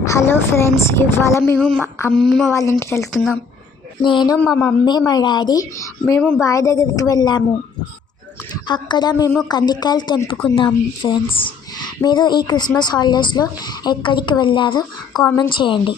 Hello friends, ఇవాళ మేము మా అమ్మమ్మ వాళ్ళ ఇంటికి వెళ్తున్నాం. నేను, మా మమ్మీ, మా డాడీ మేము బావి దగ్గరికి వెళ్ళాము. అక్కడ మేము కందికాయలు తెంపుకున్నాం. ఫ్రెండ్స్, మీరు ఈ క్రిస్మస్ హాలిడేస్లో ఎక్కడికి వెళ్ళారో కామెంట్ చేయండి.